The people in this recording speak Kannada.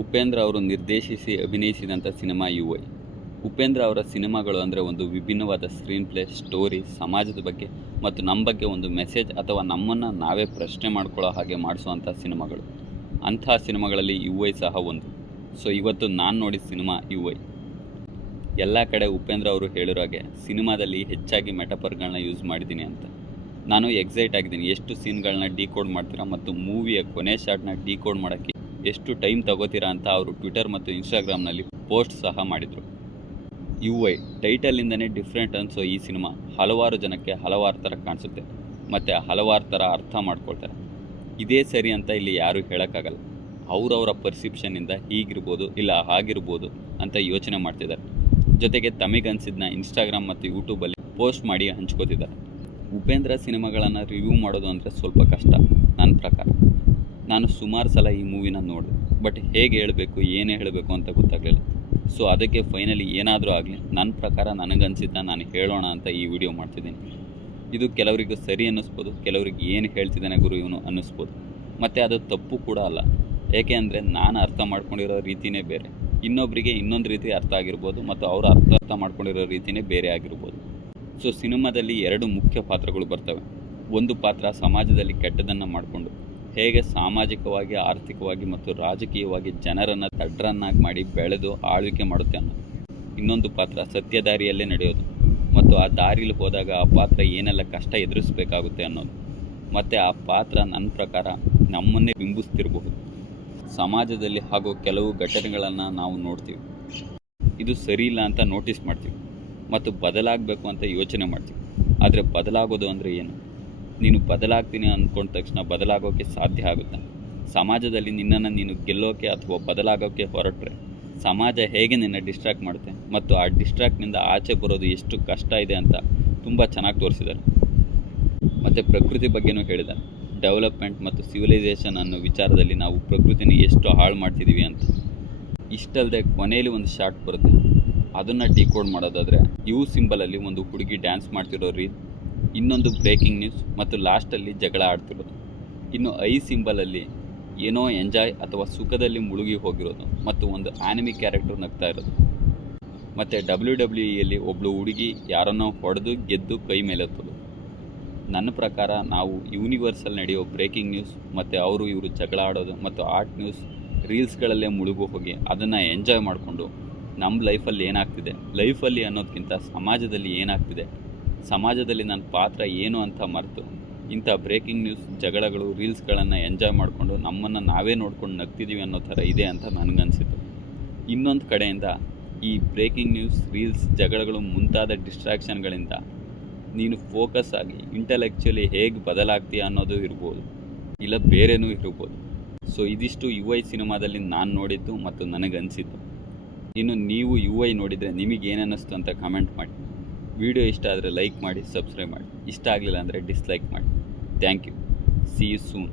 ಉಪೇಂದ್ರ ಅವರು ನಿರ್ದೇಶಿಸಿ ಅಭಿನಯಿಸಿದಂಥ ಸಿನಿಮಾ ಯುವೈ. ಉಪೇಂದ್ರ ಅವರ ಸಿನಿಮಾಗಳು ಅಂದರೆ ಒಂದು ವಿಭಿನ್ನವಾದ ಸ್ಕ್ರೀನ್ ಪ್ಲೇ, ಸ್ಟೋರಿ, ಸಮಾಜದ ಬಗ್ಗೆ ಮತ್ತು ನಮ್ಮ ಬಗ್ಗೆ ಒಂದು ಮೆಸೇಜ್ ಅಥವಾ ನಮ್ಮನ್ನು ನಾವೇ ಪ್ರಶ್ನೆ ಮಾಡ್ಕೊಳ್ಳೋ ಹಾಗೆ ಮಾಡಿಸುವಂಥ ಸಿನಿಮಾಗಳು. ಅಂಥ ಸಿನಿಮಾಗಳಲ್ಲಿ ಯುವೈ ಸಹ ಒಂದು. ಸೊ ಇವತ್ತು ನಾನು ನೋಡಿದ ಸಿನಿಮಾ ಯುವೈ. ಎಲ್ಲ ಕಡೆ ಉಪೇಂದ್ರ ಅವರು ಹೇಳಿರೋ ಹಾಗೆ ಸಿನಿಮಾದಲ್ಲಿ ಹೆಚ್ಚಾಗಿ ಮೆಟಫರ್ಗಳನ್ನ ಯೂಸ್ ಮಾಡಿದ್ದೀನಿ ಅಂತ. ನಾನು ಎಕ್ಸೈಟ್ ಆಗಿದ್ದೀನಿ ಎಷ್ಟು ಸೀನ್ಗಳನ್ನ ಡಿಕೋಡ್ ಮಾಡ್ತೀರಾ ಮತ್ತು ಮೂವಿಯ ಕೊನೆ ಶಾಟ್ನ ಡಿಕೋಡ್ ಮಾಡೋಕ್ಕೆ ಎಷ್ಟು ಟೈಮ್ ತಗೋತೀರಾ ಅಂತ ಅವರು ಟ್ವಿಟರ್ ಮತ್ತು ಇನ್ಸ್ಟಾಗ್ರಾಮ್ನಲ್ಲಿ ಪೋಸ್ಟ್ ಸಹ ಮಾಡಿದರು. ಯುವೈ ಟೈಟಲಿಂದನೇ ಡಿಫ್ರೆಂಟ್ ಅನಿಸೋ ಈ ಸಿನಿಮಾ ಹಲವಾರು ಜನಕ್ಕೆ ಹಲವಾರು ಥರ ಕಾಣಿಸುತ್ತೆ ಮತ್ತು ಹಲವಾರು ಥರ ಅರ್ಥ ಮಾಡ್ಕೊಳ್ತಾರೆ. ಇದೇ ಸರಿ ಅಂತ ಇಲ್ಲಿ ಯಾರೂ ಹೇಳೋಕ್ಕಾಗಲ್ಲ. ಅವರವರ ಪರ್ಸೆಪ್ಷನ್ನಿಂದ ಹೀಗಿರ್ಬೋದು ಇಲ್ಲ ಹಾಗಿರ್ಬೋದು ಅಂತ ಯೋಚನೆ ಮಾಡ್ತಿದ್ದಾರೆ. ಜೊತೆಗೆ ತಮಗನ್ಸಿದ್ದನ್ನ ಇನ್ಸ್ಟಾಗ್ರಾಮ್ ಮತ್ತು ಯೂಟ್ಯೂಬಲ್ಲಿ ಪೋಸ್ಟ್ ಮಾಡಿ ಹಂಚ್ಕೋತಿದ್ದಾರೆ. ಉಪೇಂದ್ರ ಸಿನಿಮಾಗಳನ್ನು ರಿವ್ಯೂ ಮಾಡೋದು ಅಂದರೆ ಸ್ವಲ್ಪ ಕಷ್ಟ ನನ್ನ ಪ್ರಕಾರ. ನಾನು ಸುಮಾರು ಸಲ ಈ ಮೂವಿನ ನೋಡಿದೆ, ಬಟ್ ಹೇಗೆ ಹೇಳಬೇಕು ಏನು ಹೇಳಬೇಕು ಅಂತ ಗೊತ್ತಾಗಲಿಲ್ಲ. ಸೊ ಅದಕ್ಕೆ ಫೈನಲಿ ಏನಾದರೂ ಆಗಲಿ ನನ್ನ ಪ್ರಕಾರ ನನಗನ್ಸಿದ್ದನ್ನ ನಾನು ಹೇಳೋಣ ಅಂತ ಈ ವಿಡಿಯೋ ಮಾಡ್ತಿದ್ದೀನಿ. ಇದು ಕೆಲವರಿಗೆ ಸರಿ ಅನ್ನಿಸ್ಬೋದು, ಕೆಲವರಿಗೆ ಏನು ಹೇಳ್ತಿದ್ದಾನೆ ಗುರು ಇವನು ಅನ್ನಿಸ್ಬೋದು, ಮತ್ತು ಅದು ತಪ್ಪು ಕೂಡ ಅಲ್ಲ. ಏಕೆ ಅಂದರೆ ನಾನು ಅರ್ಥ ಮಾಡ್ಕೊಂಡಿರೋ ರೀತಿಯೇ ಬೇರೆ, ಇನ್ನೊಬ್ಬರಿಗೆ ಇನ್ನೊಂದು ರೀತಿ ಅರ್ಥ ಆಗಿರ್ಬೋದು ಮತ್ತು ಅವರು ಅರ್ಥ ಮಾಡ್ಕೊಂಡಿರೋ ರೀತಿಯೇ ಬೇರೆ ಆಗಿರ್ಬೋದು. ಸೊ ಸಿನಿಮಾದಲ್ಲಿ ಎರಡು ಮುಖ್ಯ ಪಾತ್ರಗಳು ಬರ್ತವೆ. ಒಂದು ಪಾತ್ರ ಸಮಾಜದಲ್ಲಿ ಕೆಟ್ಟದನ್ನು ಮಾಡಿಕೊಂಡು ಹೇಗೆ ಸಾಮಾಜಿಕವಾಗಿ, ಆರ್ಥಿಕವಾಗಿ ಮತ್ತು ರಾಜಕೀಯವಾಗಿ ಜನರನ್ನು ದಡ್ಡರನ್ನಾಗಿ ಮಾಡಿ ಬೆಳೆದು ಆಳ್ವಿಕೆ ಮಾಡುತ್ತೆ ಅನ್ನೋದು. ಇನ್ನೊಂದು ಪಾತ್ರ ಸತ್ಯದಾರಿಯಲ್ಲೇ ನಡೆಯೋದು ಮತ್ತು ಆ ದಾರಿಲಿ ಹೋದಾಗ ಆ ಪಾತ್ರ ಏನೆಲ್ಲ ಕಷ್ಟ ಎದುರಿಸಬೇಕಾಗುತ್ತೆ ಅನ್ನೋದು. ಮತ್ತು ಆ ಪಾತ್ರ ನನ್ನ ಪ್ರಕಾರ ನಮ್ಮನ್ನೇ ಬಿಂಬಿಸ್ತಿರಬಹುದು. ಸಮಾಜದಲ್ಲಿ ಹಾಗೂ ಕೆಲವು ಘಟನೆಗಳನ್ನು ನಾವು ನೋಡ್ತೀವಿ, ಇದು ಸರಿ ಇಲ್ಲ ಅಂತ ನೋಟಿಸ್ ಮಾಡ್ತೀವಿ ಮತ್ತು ಬದಲಾಗಬೇಕು ಅಂತ ಯೋಚನೆ ಮಾಡ್ತೀವಿ. ಆದರೆ ಬದಲಾಗೋದು ಅಂದರೆ ಏನು? ನೀನು ಬದಲಾಗ್ತೀನಿ ಅಂದ್ಕೊಂಡ ತಕ್ಷಣ ಬದಲಾಗೋಕ್ಕೆ ಸಾಧ್ಯ ಆಗುತ್ತೆ? ಸಮಾಜದಲ್ಲಿ ನಿನ್ನನ್ನು ನೀನು ಗೆಲ್ಲೋಕೆ ಅಥವಾ ಬದಲಾಗೋಕ್ಕೆ ಹೊರಟ್ರೆ ಸಮಾಜ ಹೇಗೆ ನಿನ್ನ ಡಿಸ್ಟ್ರಾಕ್ಟ್ ಮಾಡುತ್ತೆ ಮತ್ತು ಆ ಡಿಸ್ಟ್ರಾಕ್ಟ್ನಿಂದ ಆಚೆ ಬರೋದು ಎಷ್ಟು ಕಷ್ಟ ಇದೆ ಅಂತ ತುಂಬ ಚೆನ್ನಾಗಿ ತೋರಿಸಿದ್ದಾರೆ. ಮತ್ತು ಪ್ರಕೃತಿ ಬಗ್ಗೆನೂ ಹೇಳಿದ್ದಾರೆ. ಡೆವಲಪ್ಮೆಂಟ್ ಮತ್ತು ಸಿವಿಲೈಸೇಷನ್ ಅನ್ನೋ ವಿಚಾರದಲ್ಲಿ ನಾವು ಪ್ರಕೃತಿನ ಎಷ್ಟು ಹಾಳು ಮಾಡ್ತಿದ್ದೀವಿ ಅಂತ. ಇಷ್ಟಲ್ಲದೆ ಕೊನೆಯಲ್ಲಿ ಒಂದು ಶಾರ್ಟ್ ಬರುತ್ತೆ, ಅದನ್ನು ಡಿಕೋಡ್ ಮಾಡೋದಾದರೆ ಯು ಸಿಂಬಲಲ್ಲಿ ಒಂದು ಹುಡುಗಿ ಡ್ಯಾನ್ಸ್ ಮಾಡ್ತಿರೋ ರೀಲ್, ಇನ್ನೊಂದು ಬ್ರೇಕಿಂಗ್ ನ್ಯೂಸ್ ಮತ್ತು ಲಾಸ್ಟಲ್ಲಿ ಜಗಳ ಆಡ್ತಿರೋದು, ಇನ್ನು ಐ ಸಿಂಬಲಲ್ಲಿ ಏನೋ ಎಂಜಾಯ್ ಅಥವಾ ಸುಖದಲ್ಲಿ ಮುಳುಗಿ ಹೋಗಿರೋದು ಮತ್ತು ಒಂದು ಆನಿಮಿ ಕ್ಯಾರೆಕ್ಟರ್ ನಗ್ತಾ ಇರೋದು. ಮತ್ತು WWE ಒಬ್ಬಳು ಹುಡುಗಿ ಯಾರನ್ನೋ ಹೊಡೆದು ಗೆದ್ದು ಕೈ ಮೇಲೆತ್ತೋದು. ನನ್ನ ಪ್ರಕಾರ ನಾವು ಯೂನಿವರ್ಸಲ್ಲಿ ನಡೆಯೋ ಬ್ರೇಕಿಂಗ್ ನ್ಯೂಸ್ ಮತ್ತು ಅವರು ಇವರು ಜಗಳ ಆಡೋದು ಮತ್ತು ಆರ್ಟ್ ನ್ಯೂಸ್ ರೀಲ್ಸ್ಗಳಲ್ಲೇ ಮುಳುಗು ಹೋಗಿ ಅದನ್ನು ಎಂಜಾಯ್ ಮಾಡಿಕೊಂಡು ನಮ್ಮ ಲೈಫಲ್ಲಿ ಏನಾಗ್ತಿದೆ, ಲೈಫಲ್ಲಿ ಅನ್ನೋದಕ್ಕಿಂತ ಸಮಾಜದಲ್ಲಿ ಏನಾಗ್ತಿದೆ, ಸಮಾಜದಲ್ಲಿ ನನ್ನ ಪಾತ್ರ ಏನು ಅಂತ ಮರೆತು ಇಂಥ ಬ್ರೇಕಿಂಗ್ ನ್ಯೂಸ್, ಜಗಳಗಳು, ರೀಲ್ಸ್ಗಳನ್ನು ಎಂಜಾಯ್ ಮಾಡಿಕೊಂಡು ನಮ್ಮನ್ನು ನಾವೇ ನೋಡ್ಕೊಂಡು ನಗ್ತಿದ್ದೀವಿ ಅನ್ನೋ ಥರ ಇದೆ ಅಂತ ನನಗನ್ಸಿತ್ತು. ಇನ್ನೊಂದು ಕಡೆಯಿಂದ ಈ ಬ್ರೇಕಿಂಗ್ ನ್ಯೂಸ್, ರೀಲ್ಸ್, ಜಗಳಗಳು ಮುಂತಾದ ಡಿಸ್ಟ್ರಾಕ್ಷನ್ಗಳಿಂದ ನೀನು ಫೋಕಸ್ ಆಗಿ ಇಂಟೆಲೆಕ್ಚುಲಿ ಹೇಗೆ ಬದಲಾಗ್ತೀಯ ಅನ್ನೋದು ಇರ್ಬೋದು, ಇಲ್ಲ ಬೇರೆನೂ ಇರ್ಬೋದು. ಸೊ ಇದಿಷ್ಟು ಯುವೈ ಸಿನಿಮಾದಲ್ಲಿ ನಾನು ನೋಡಿದ್ದು ಮತ್ತು ನನಗನ್ಸಿದ್ದು. ಇನ್ನು ನೀವು ಯುವೈ ನೋಡಿದರೆ ನಿಮಗೇನಿಸ್ತು ಅಂತ ಕಮೆಂಟ್ ಮಾಡಿ. ವಿಡಿಯೋ ಇಷ್ಟ ಆದರೆ ಲೈಕ್ ಮಾಡಿ, ಸಬ್ಸ್ಕ್ರೈಬ್ ಮಾಡಿ. ಇಷ್ಟ ಆಗಲಿಲ್ಲ ಅಂದರೆ ಡಿಸ್ಲೈಕ್ ಮಾಡಿ. Thank you. See you soon.